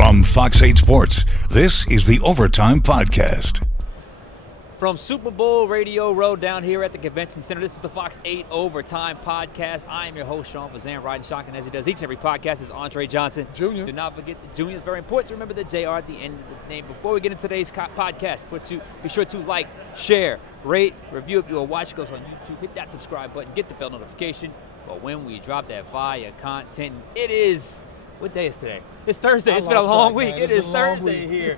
From Fox 8 Sports, this is the Overtime Podcast. From Super Bowl Radio Row down here at the Convention Center, this is the Fox 8 Overtime Podcast. I am your host, Sean Fazende, riding shotgun as he does each and every podcast. Is Andre Johnson. Junior. Do not forget the Junior is very important to remember the JR at the end of the name. Before we get into today's podcast, be sure to like, share, rate, review. If you are watching us on YouTube, hit that subscribe button, get the bell notification. But when we drop that fire content, it is... What day is today? It's Thursday. It's been a long week. It is Thursday here.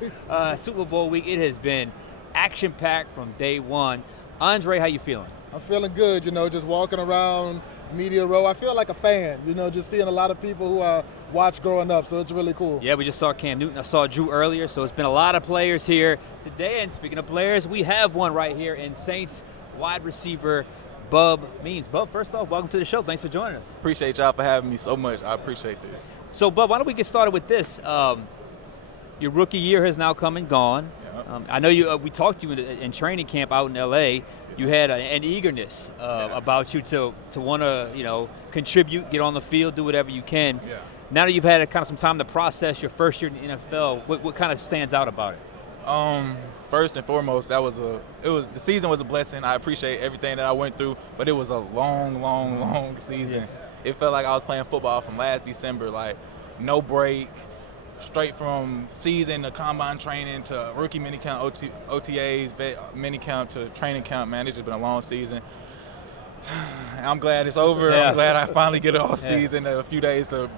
Super Bowl week. It has been action-packed from day one. Andre, how you feeling? I'm feeling good, just walking around Media Row. I feel like a fan, just seeing a lot of people who I watched growing up, so it's really cool. Yeah, we just saw Cam Newton. I saw Drew earlier, so it's been a lot of players here today. And speaking of players, we have one right here in Saints wide receiver Bub Means. Bub, first off, welcome to the show. Thanks for joining us. Appreciate y'all for having me so much. I appreciate this. So, Bub, why don't we get started with this? Your rookie year has now come and gone. I know we talked to you in training camp out in L.A. You had an eagerness about you to want to, contribute, get on the field, do whatever you can. Yeah. Now that you've had kind of some time to process your first year in the NFL, what kind of stands out about it? First and foremost, the season was a blessing. I appreciate everything that I went through, but it was a long season. Yeah. It felt like I was playing football from last December, like no break, straight from season to combine training to rookie minicamp, OTAs, minicamp to training camp. Man, it's just been a long season. I'm glad it's over. Yeah. I'm glad I finally get an off season, a few days to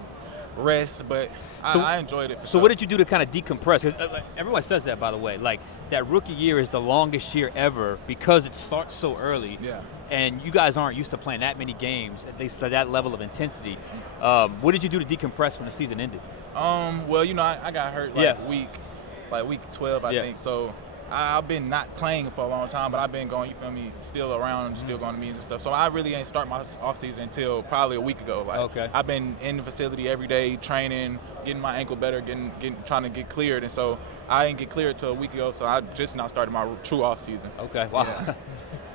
rest, but I enjoyed it. So what did you do to kind of decompress? 'Cause, everyone says that, by the way. Like, that rookie year is the longest year ever because it starts so early. Yeah. And you guys aren't used to playing that many games, at least at that level of intensity. What did you do to decompress when the season ended? Well, I got hurt week 12, I think. So I've been not playing for a long time, but I've been going, you feel me, still around, still going to meetings and stuff. So I really ain't start my off season until probably a week ago. Okay. I've been in the facility every day, training, getting my ankle better, trying to get cleared, and so I didn't get cleared until a week ago. So I just now started my true off season. Okay. Wow. Yeah.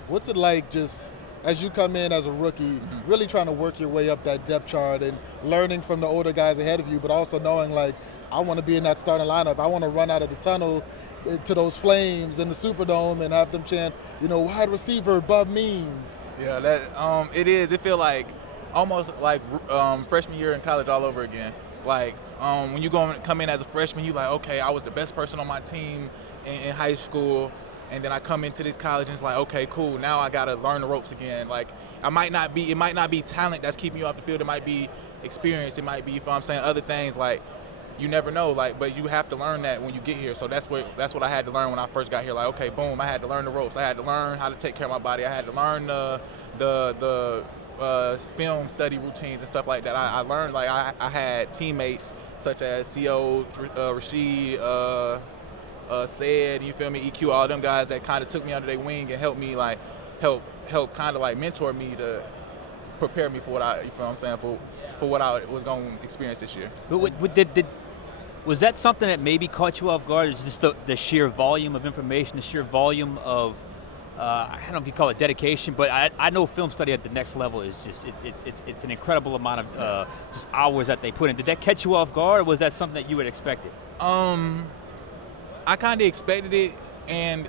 What's it like just as you come in as a rookie, really trying to work your way up that depth chart and learning from the older guys ahead of you, but also knowing I want to be in that starting lineup. I want to run out of the tunnel to those flames in the Superdome and have them chant, wide receiver Bub Means. Yeah, that it is. It feel like almost like freshman year in college all over again. Like when you come in as a freshman, you like, okay, I was the best person on my team in high school. And then I come into this college and it's like, okay, cool. Now I gotta learn the ropes again. Like it might not be talent that's keeping you off the field. It might be experience. It might be, other things. Like you never know. But you have to learn that when you get here. So that's what I had to learn when I first got here. Like, okay, boom, I had to learn the ropes. I had to learn how to take care of my body. I had to learn the film study routines and stuff like that. I learned I had teammates such as CO, Rashid. Said, you feel me, EQ, all them guys that kind of took me under their wing and helped me, help kind of mentor me to prepare me for what I was going to experience this year. But was that something that maybe caught you off guard? Is just the sheer volume of information, the sheer volume of, I don't know if you call it dedication, but I know film study at the next level is just, it's an incredible amount of just hours that they put in. Did that catch you off guard, or was that something that you had expected? I kind of expected it, and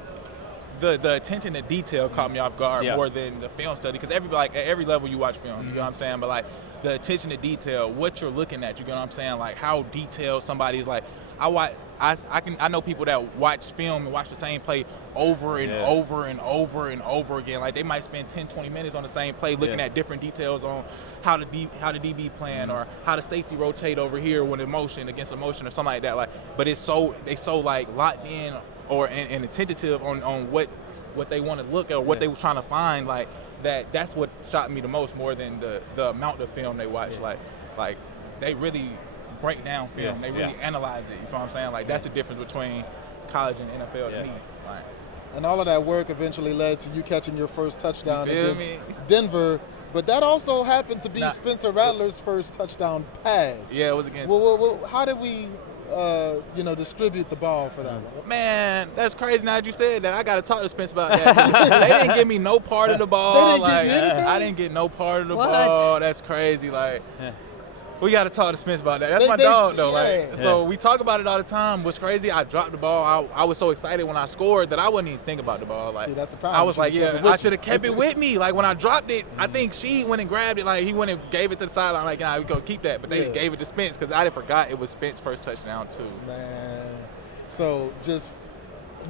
the attention to detail caught me off guard more than the film study, because at every level you watch film, you know what I'm saying? But the attention to detail, what you're looking at, you know what I'm saying? Like how detailed somebody is. Like I know people that watch film and watch the same play over and over and over and over again. Like they might spend 10, 20 minutes on the same play looking at different details on how the DB plan or how the safety rotate over here when against emotion or something like that. But they so locked in and attentive on what they want to look at or what they were trying to find. That's what shocked me the most, more than the amount of film they watch. Like they really break down film. They really analyze it. You know what I'm saying? That's the difference between college and NFL to me. And all of that work eventually led to you catching your first touchdown against Denver. But that also happened to be Spencer Rattler's first touchdown pass. Yeah, it was against. Well, how did we, distribute the ball for that one? Man, that's crazy. Now that you said that, I got to talk to Spencer about that. They didn't give me no part of the ball. They didn't give you anything? I didn't get no part of the ball. That's crazy. We got to talk to Spence about that. That's my They- dog, though. yeah. Like, so we talk about it all the time. What's crazy, I dropped the ball. I was so excited when I scored that I wouldn't even think about the ball. Like, See, that's the problem. I was You like, should've kept it I with should you. have kept it with me. Like, when I dropped it, I think she went and grabbed it. Like, he went and gave it to the sideline. Like, nah, we go keep that. But they Yeah. gave it to Spence because I forgot it was Spence's first touchdown, too. Man. So just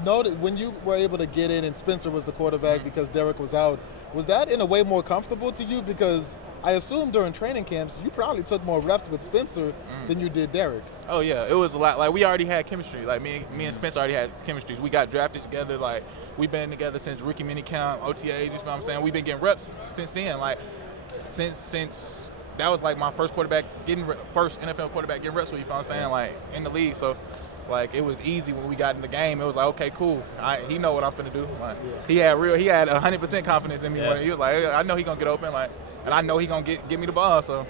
know that when you were able to get in and Spencer was the quarterback because Derek was out, was that in a way more comfortable to you? Because I assume during training camps, you probably took more reps with Spencer than you did Derek. Oh yeah, it was a lot. Like we already had chemistry. Like me and Spence already had chemistry. We got drafted together. Like we've been together since rookie minicamp, OTAs. You know what I'm saying? We've been getting reps since then. Like since that was like my first quarterback first NFL quarterback getting reps with. You know what I'm saying? Like in the league. So like it was easy when we got in the game. It was like, okay, cool. He know what I'm finna do. Like he had 100% confidence in me. When he was like, I know he gonna get open. Like, and I know he gonna get me the ball. So.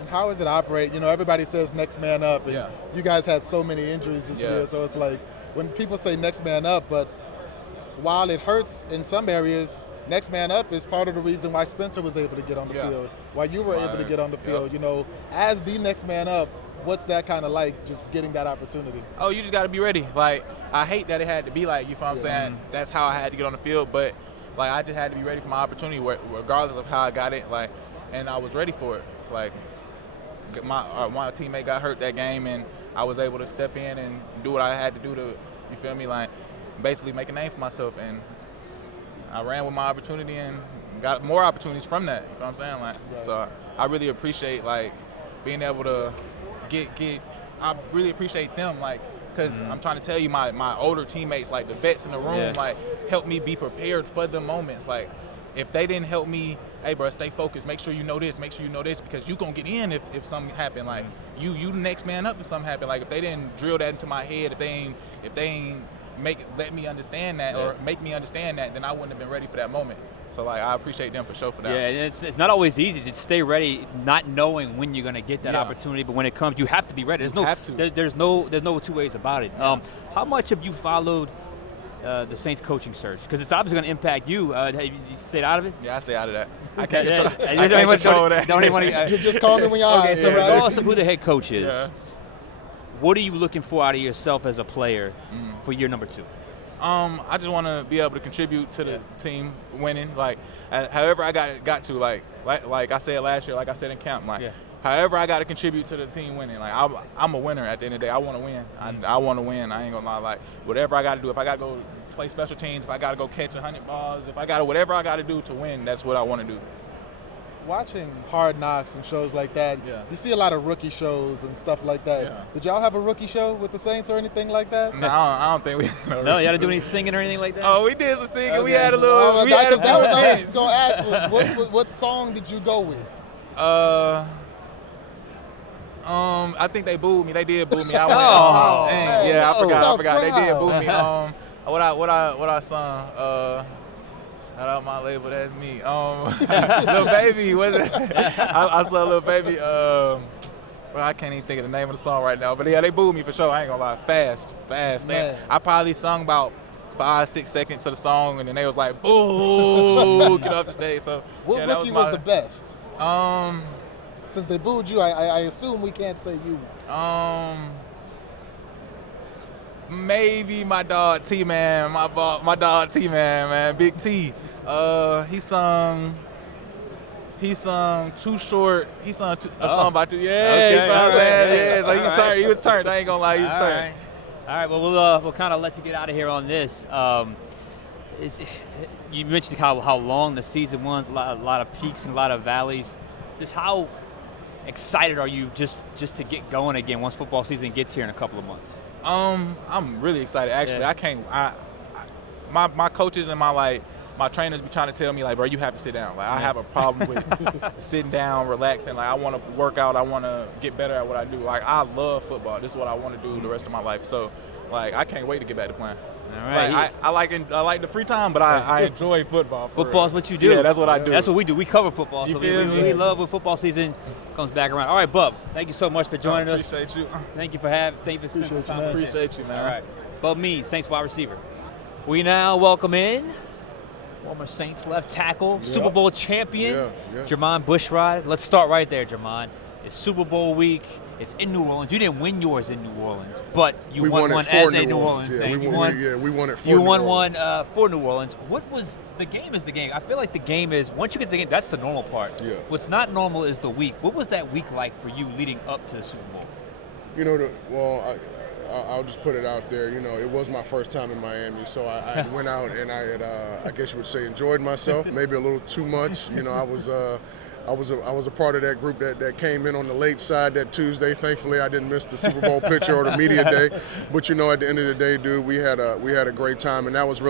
And how does it operate? You know, everybody says next man up, and you guys had so many injuries this year. So it's like when people say next man up, but while it hurts in some areas, next man up is part of the reason why Spencer was able to get on the field, why you were able to get on the field. You know, as the next man up, what's that kind of like, just getting that opportunity? Oh, you just got to be ready. Like, I hate that it had to be like, you know what I'm saying? That's how I had to get on the field, but like I just had to be ready for my opportunity regardless of how I got it. Like, and I was ready for it. Like, my teammate got hurt that game, and I was able to step in and do what I had to do to, you feel me, like basically make a name for myself. And I ran with my opportunity and got more opportunities from that. You know what I'm saying? Like, so I really appreciate like being able to I really appreciate them, like, because I'm trying to tell you, my older teammates, like the vets in the room, like helped me be prepared for the moments. Like, if they didn't help me, hey bro, stay focused, make sure you know this, because you gonna get in if something happen. Like you the next man up if something happen. Like if they didn't drill that into my head, if they ain't let me understand that or make me understand that, then I wouldn't have been ready for that moment. So like I appreciate them for sure for that. Yeah, and it's not always easy to stay ready, not knowing when you're gonna get that opportunity. But when it comes, you have to be ready. There's no two ways about it. How much have you followed the Saints coaching search? Because it's obviously going to impact you. Have you stayed out of it? Yeah, I stay out of that. I can't control that. Don't even want to. Just call me when you're out. Okay, so regardless of who the head coach is, what are you looking for out of yourself as a player for year number 2? I just want to be able to contribute to the team winning. Like, however I got to, like I said last year, like I said in camp, like however I got to contribute to the team winning. Like I'm a winner at the end of the day. I want to win. I want to win. I ain't gonna lie. Like whatever I got to do, if I got to go play special teams, if I got to go catch 100 balls, if I got to whatever I got to do to win, that's what I want to do. Watching Hard Knocks and shows like that, you see a lot of rookie shows and stuff like that. Yeah. Did y'all have a rookie show with the Saints or anything like that? No, I don't think we. No, you had to do any singing or anything like that? Oh, we did some singing. Okay. We had a little. That was what I was going to ask was, what song did you go with? I think they booed me. They did boo me. I went. Dang, yeah, I forgot. They did boo me. What I sung? Shout out my label, that's me. Lil Baby, was it? I saw Lil Baby. Well, I can't even think of the name of the song right now. But yeah, they booed me for sure. I ain't gonna lie. Fast. Man. I probably sung about 5-6 seconds of the song, and then they was like, "Boo, get off the stage." So what rookie was the best? Since they booed you, I assume we can't say you. Maybe my dog T-Man, my dog T-Man, man, Big T. He sung Too Short. He sung a song about you. Yeah, so he was turned. I ain't gonna lie, he was turned. All right, well, we'll kind of let you get out of here on this. You mentioned how long the season was, a lot of peaks and a lot of valleys. Just how excited are you just to get going again once football season gets here in a couple of months? I'm really excited. Actually, my coaches and my trainers be trying to tell me, like, bro, you have to sit down. Like, I have a problem with sitting down, relaxing. Like, I want to work out. I want to get better at what I do. Like, I love football. This is what I want to do the rest of my life. So, like, I can't wait to get back to playing. All right. Like, I like the free time, but I enjoy football. Football's what you do. Yeah, that's what I do. That's what we do. We cover football. You so feel me? we love when football season comes back around. All right, Bub, thank you so much for joining us. Appreciate you. Thank you for spending some time with us. Appreciate you, man. All right. Bub Means, Saints wide receiver. We now welcome in former Saints left tackle, Super Bowl champion, Jermon Bushrod. Let's start right there, Jermon. It's Super Bowl week. It's in New Orleans. You didn't win yours in New Orleans, but you we won one for as a New Orleans yeah, fan. we won it for You New won Orleans. one for New Orleans. What was the game? Is the game? I feel like the game is once you get to the game, that's the normal part. Yeah. What's not normal is the week. What was that week like for you leading up to the Super Bowl? You know, I'll just put it out there. You know, it was my first time in Miami, so I went out and I had, I guess you would say, enjoyed myself. Maybe a little too much. You know, I was a part of that group that came in on the late side that Tuesday. Thankfully, I didn't miss the Super Bowl picture or the media day. But you know, at the end of the day, dude, we had a great time, and that was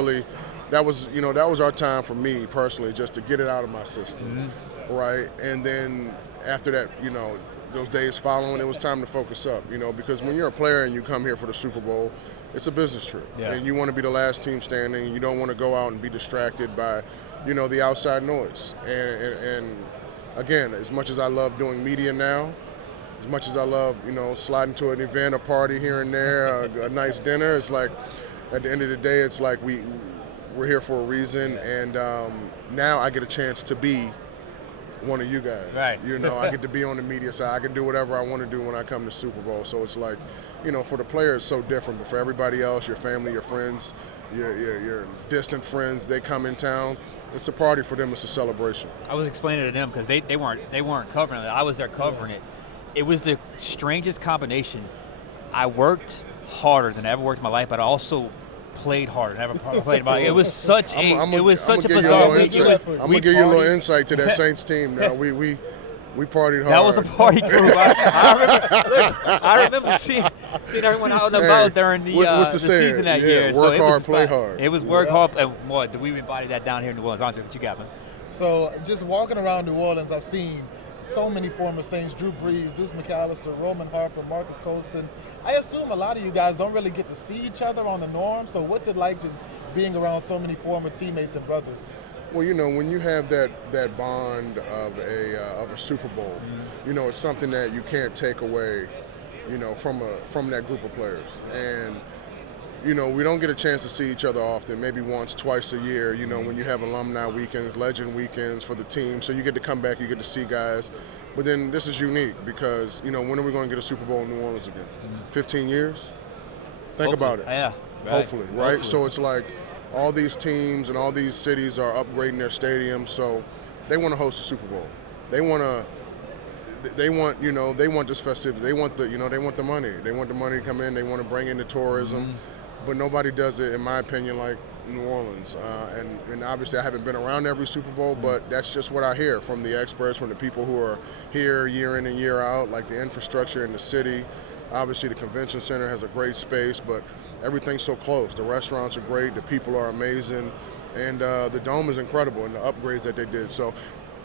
our time for me personally, just to get it out of my system, right? And then after that, you know, those days following, it was time to focus up, you know, because when you're a player and you come here for the Super Bowl, it's a business trip, and you want to be the last team standing. You don't want to go out and be distracted by, you know, the outside noise. And again, as much as I love doing media now, as much as I love, you know, sliding to an event, a party here and there, a nice dinner, it's like at the end of the day, it's like we're here for a reason, and now I get a chance to be one of you guys. Right. You know, I get to be on the media side. I can do whatever I want to do when I come to Super Bowl. So it's like, you know, for the players, it's so different. But for everybody else, your family, your friends, your distant friends, they come in town. It's a party for them. It's a celebration. I was explaining to them because they weren't covering it. I was there covering it. It was the strangest combination. I worked harder than I ever worked in my life, but I also played harder than I ever played in my life. It was such a bizarre week. I'm gonna give you a little insight to that Saints team. Now we partied hard. That was a party group. I remember seeing everyone out and about during the season that year. Work hard, it play hard. It was work hard, and boy, did we embody that down here in New Orleans. Andre, what you got, man? So just walking around New Orleans, I've seen so many former Saints: Drew Brees, Deuce McAllister, Roman Harper, Marcus Colston. I assume a lot of you guys don't really get to see each other on the norm. So what's it like just being around so many former teammates and brothers? Well, you know, when you have that bond of a Super Bowl, you know, it's something that you can't take away, you know, from that group of players. And you know, we don't get a chance to see each other often, maybe once, twice a year, you know, when you have alumni weekends, legend weekends for the team. So you get to come back, you get to see guys. But then this is unique because, you know, when are we going to get a Super Bowl in New Orleans again? 15 years? Think about it. Yeah. Right. Hopefully, right? So it's like all these teams and all these cities are upgrading their stadiums, so they want to host a Super Bowl. They want this festivity. They want the money. They want the money to come in. They want to bring in the tourism. But nobody does it, in my opinion, like New Orleans. And obviously I haven't been around every Super Bowl, but that's just what I hear from the experts, from the people who are here year in and year out, like the infrastructure in the city. Obviously the convention center has a great space, but everything's so close. The restaurants are great, the people are amazing, and the dome is incredible and the upgrades that they did. So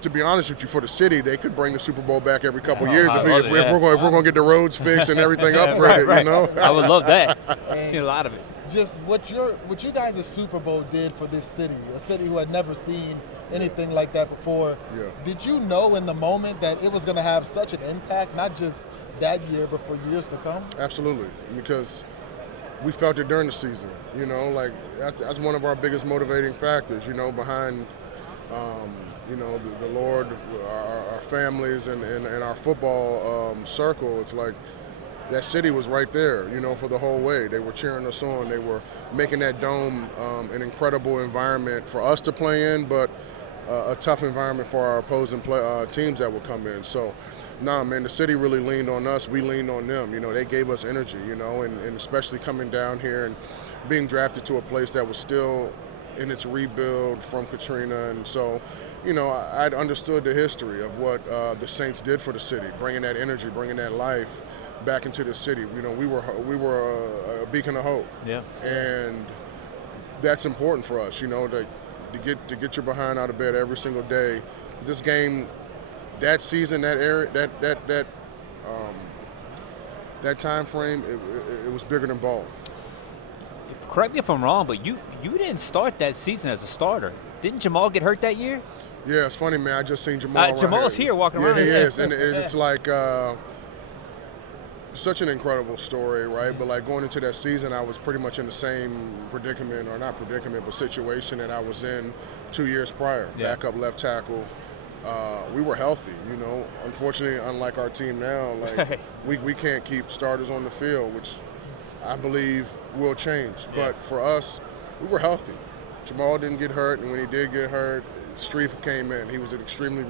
to be honest with you, for the city, they could bring the Super Bowl back every couple of years if we're going to get the roads fixed and everything upgraded, right. you know? I would love that. I've seen a lot of it. Just what you guys' Super Bowl did for this city, a city who had never seen anything like that before. Yeah. Did you know in the moment that it was going to have such an impact, not just that year, but for years to come? Absolutely, because we felt it during the season. You know, like that's one of our biggest motivating factors. You know, behind you know the Lord, our families, and our football circle. It's like that city was right there, you know, for the whole way. They were cheering us on. They were making that dome an incredible environment for us to play in, but a tough environment for our opposing teams that would come in. So, nah, man, the city really leaned on us. We leaned on them. You know, they gave us energy, you know, and especially coming down here and being drafted to a place that was still in its rebuild from Katrina. And so, you know, I'd understood the history of what the Saints did for the city, bringing that energy, bringing that life back into the city. You know, we were a beacon of hope. Yeah. And that's important for us, you know, to get your behind out of bed every single day. This game, that season, that era, that time frame, it was bigger than ball. Correct me if I'm wrong, but you didn't start that season as a starter. Didn't Jamal get hurt that year? Yeah, it's funny, man. I just seen Jamal. Jamal's here walking around. Yeah, he is, and it's like such an incredible story, right? But like going into that season, I was pretty much in the same predicament, or not predicament, but situation that I was in 2 years prior. Yeah. Backup left tackle, we were healthy. Unfortunately, unlike our team now, like we can't keep starters on the field, which I believe will change. Yeah. But for us, we were healthy. Jamal didn't get hurt, and when he did get hurt, Streif came in. He was an extremely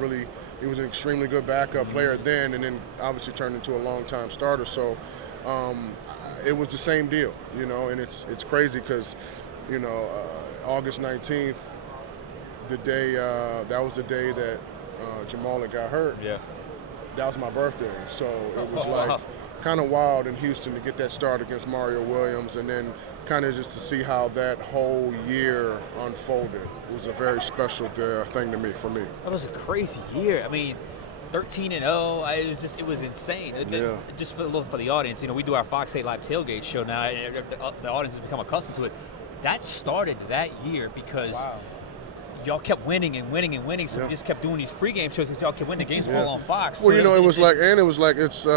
good backup player then, and then obviously turned into a long-time starter. So it was the same deal, and it's crazy because, August 19th, the day that was the day that Jamal had got hurt. Yeah. That was my birthday, so it was like kind of wild in Houston to get that start against Mario Williams, and then kind of just to see how that whole year unfolded was a very special thing to me, for me. That was a crazy year. I mean, 13-0. It was insane. Just for the audience, we do our Fox 8 Live tailgate show now. And the audience has become accustomed to it. That started that year because y'all kept winning and winning and winning, so we just kept doing these pregame shows because y'all kept winning the games all on Fox. Well, it was like it's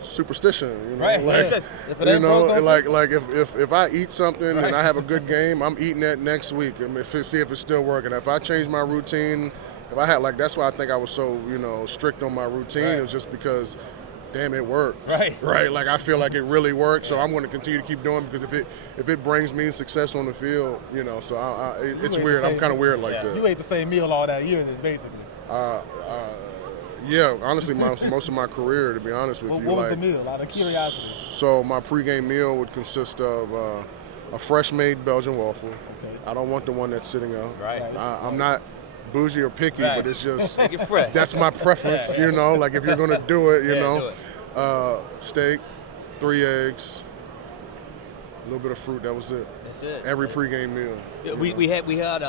superstition, Right. Like, if I eat something and I have a good game, I'm eating that next week and see if it's still working. If I change my routine, that's why I think I was so strict on my routine. It was just because, damn, it worked. Right. Like, I feel like it really worked, so I'm going to continue to keep doing it, because if it brings me success on the field, so it's weird. I'm kind of weird like that. You ate the same meal all that year, then, basically. Yeah, honestly, most of my career, to be honest with you. What was the meal, out of curiosity? So my pregame meal would consist of a fresh-made Belgian waffle. Okay. I don't want the one that's sitting out. Right. I'm not bougie or picky, but it's just Make it fresh. that's my preference. Like if you're gonna do it, do it. Steak, 3 eggs, a little bit of fruit. That was it. That's it. Every pregame meal. Yeah, we had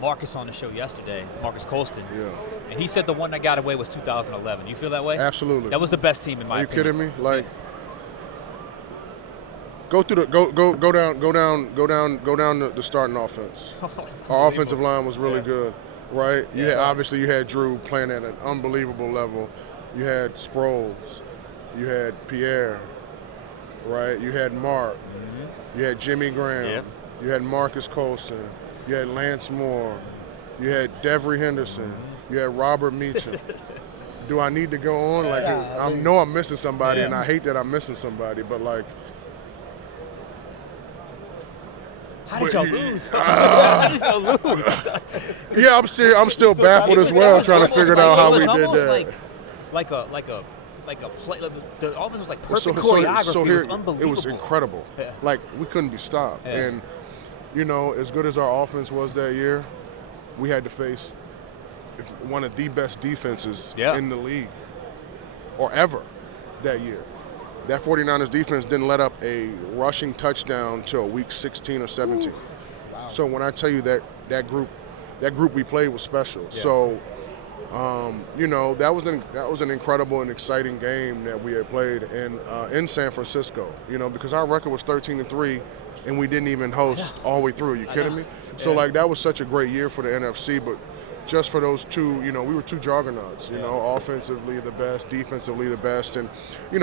Marcus on the show yesterday, Marcus Colston. Yeah. And he said the one that got away was 2011. You feel that way? Absolutely. That was the best team in my opinion. Are you kidding me? Like, go down the starting offense. Our offensive line was really good, right? Obviously you had Drew playing at an unbelievable level. You had Sproles, you had Pierre, right? You had Mark, you had Jimmy Graham, you had Marcus Colston, you had Lance Moore, you had Devery Henderson, you had Robert Meacham. Do I need to go on? Like, I know I'm missing somebody, and I hate that I'm missing somebody, but like, how did y'all lose? How did y'all lose? Yeah, I'm still baffled as well, trying to figure out how we did that. Like a play. The offense was like perfect choreography. So it was unbelievable. It was incredible. Yeah. Like, we couldn't be stopped. Yeah. And as good as our offense was that year, we had to face one of the best defenses in the league, or ever, that year. That 49ers defense didn't let up a rushing touchdown till week 16 or 17. Wow. So when I tell you that group we played was special. Yeah. So, that was an incredible and exciting game that we had played in San Francisco. Because our record was 13-3, and we didn't even host all the way through. Are you kidding me? So that was such a great year for the NFC, but just for those two, we were two juggernauts, offensively the best, defensively the best, and,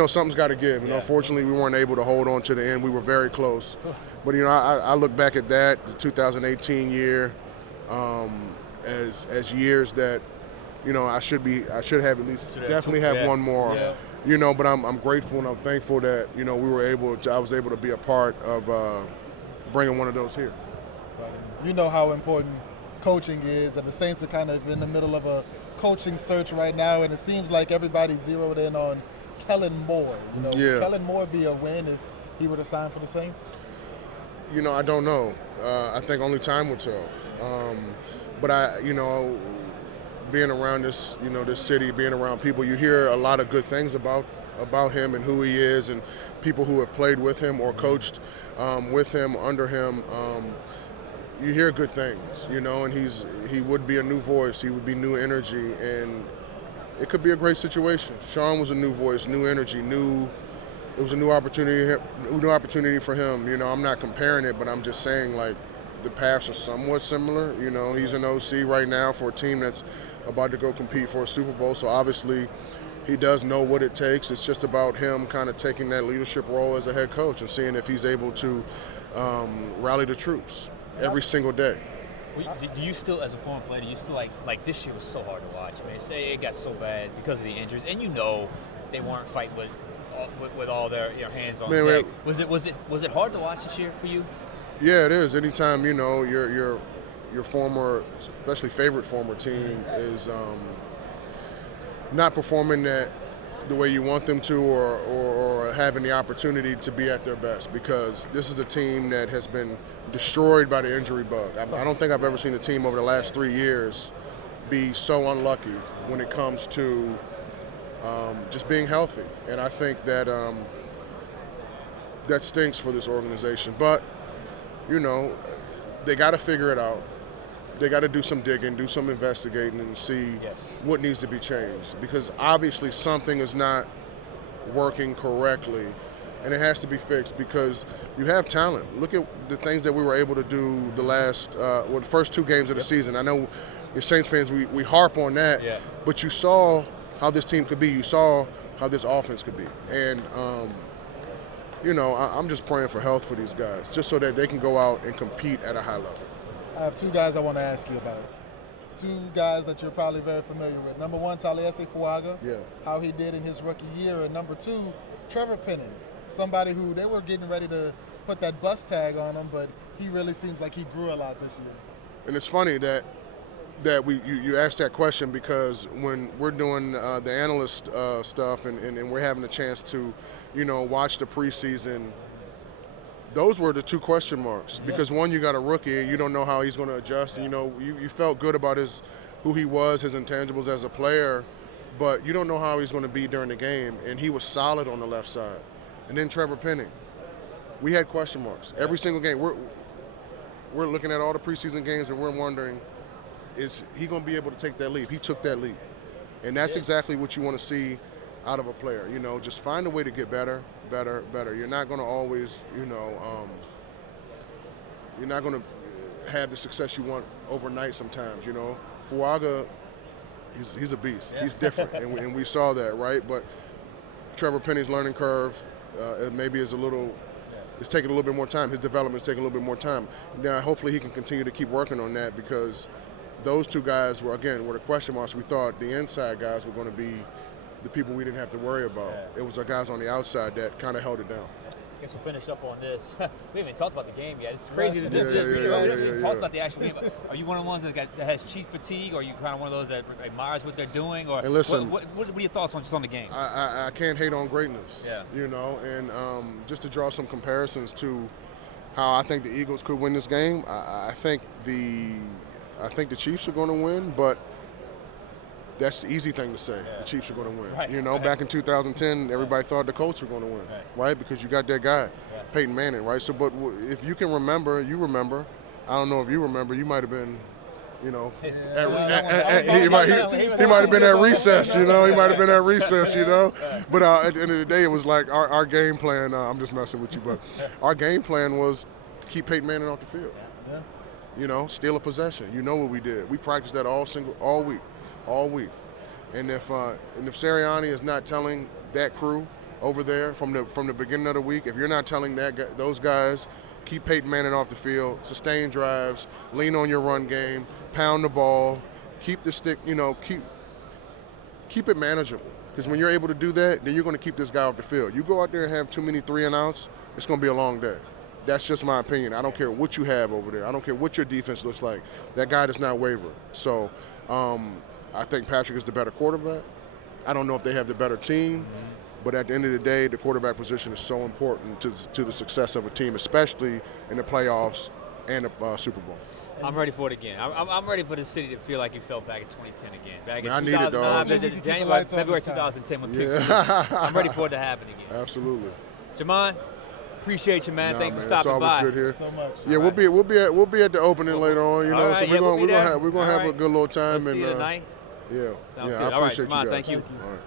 something's got to give. Unfortunately, we weren't able to hold on to the end. We were very close. But, I look back at the 2018 year, as years that, I should have at least definitely have one more. Yeah. But I'm grateful and I'm thankful that, I was able to be a part of bringing one of those here. Right. And you know how important coaching is, and the Saints are kind of in the middle of a coaching search right now, and it seems like everybody's zeroed in on Kellen Moore. Would Kellen Moore be a win if he were to sign for the Saints? I don't know. I think only time will tell. But being around this, this city, being around people, you hear a lot of good things about him and who he is, and people who have played with him or coached with him, under him. You hear good things, and he would be a new voice. He would be new energy, and it could be a great situation. Sean was a new voice, new energy, it was a new opportunity for him. I'm not comparing it, but I'm just saying, like, the paths are somewhat similar. He's an OC right now for a team that's about to go compete for a Super Bowl, so obviously he does know what it takes. It's just about him kind of taking that leadership role as a head coach and seeing if he's able to rally the troops every single day. Do you still, as a former player, do you still like this year was so hard to watch? I mean, say it got so bad because of the injuries, and they weren't fighting with all their hands on deck. Was it hard to watch this year for you? Yeah, it is. Anytime your former, especially favorite former team is not performing the way you want them to, or having the opportunity to be at their best, because this is a team that has been destroyed by the injury bug. I don't think I've ever seen a team over the last 3 years be so unlucky when it comes to just being healthy. And I think that that stinks for this organization. But, they got to figure it out. They got to do some digging, do some investigating, and see what needs to be changed. Because obviously something is not working correctly, and it has to be fixed, because you have talent. Look at the things that we were able to do the first 2 games of the season. I know as Saints fans, we harp on that, but you saw how this team could be. You saw how this offense could be. And, I'm just praying for health for these guys, just so that they can go out and compete at a high level. I have 2 guys I want to ask you about. 2 guys that you're probably very familiar with. Number 1, Taliesin Fuaga, how he did in his rookie year. And number 2, Trevor Penning, somebody who they were getting ready to put that bust tag on him, but he really seems like he grew a lot this year. And it's funny that you asked that question, because when we're doing the analyst stuff and we're having a chance to, watch the preseason, those were the 2 question marks. Because one, you got a rookie and you don't know how he's going to adjust. And, you felt good about who he was, his intangibles as a player, but you don't know how he's going to be during the game. And he was solid on the left side. And then Trevor Penning, we had question marks every single game. We're looking at all the preseason games and we're wondering, is he going to be able to take that leap? He took that leap. And that's exactly what you want to see out of a player. Just find a way to get better. You're not going to always, you're not going to have the success you want overnight sometimes, Fuaga, he's a beast. He's different, and we saw that, right? But Trevor Penning's learning curve maybe is it's taking a little bit more time. His development's taking a little bit more time. Now, hopefully he can continue to keep working on that, because those 2 guys were the question marks. We thought the inside guys were going to be the people we didn't have to worry about. It was our guys on the outside that kind of held it down. I guess we'll finish up on this. We haven't even talked about the game yet. It's crazy. We haven't even talked about the actual game. Are you one of the ones that has chief fatigue, or are you kind of one of those that admires what they're doing? Or hey, listen, what are your thoughts on the game? I can't hate on greatness. And just to draw some comparisons to how I think the Eagles could win this game, I think the Chiefs are going to win, but that's the easy thing to say. The Chiefs are going to win. Back in 2010, everybody thought the Colts were going to win, right? Because you got that guy, Peyton Manning, right? So, but if you can remember, you remember. I don't know if you remember. You might have been, he might have been at recess, He might have been at recess, But at the end of the day, it was like our game plan. I'm just messing with you, but our game plan was to keep Peyton Manning off the field. Steal a possession. You know what we did. We practiced that all week. And if Sirianni is not telling that crew over there from the beginning of the week, if you're not telling those guys, keep Peyton Manning off the field, sustain drives, lean on your run game, pound the ball, keep the stick, keep it manageable. Because when you're able to do that, then you're going to keep this guy off the field. You go out there and have too many 3-and-outs, it's going to be a long day. That's just my opinion. I don't care what you have over there. I don't care what your defense looks like. That guy does not waver. So I think Patrick is the better quarterback. I don't know if they have the better team, but at the end of the day, the quarterback position is so important to the success of a team, especially in the playoffs and the Super Bowl. I'm ready for it again. I'm ready for the city to feel like it felt back in 2010 again. Back in I 2009, January, February 2010 when Picks. I'm ready for it to happen again. Absolutely. Jermon, appreciate you, man. Thank you for stopping by. It's always good here. So much. Yeah, we'll be at the opening later on. Right, so we're gonna have a good little time. We'll see you tonight. Yeah. Sounds yeah, good. I All right, appreciate Jermon, you guys. thank you. Thank you. All right.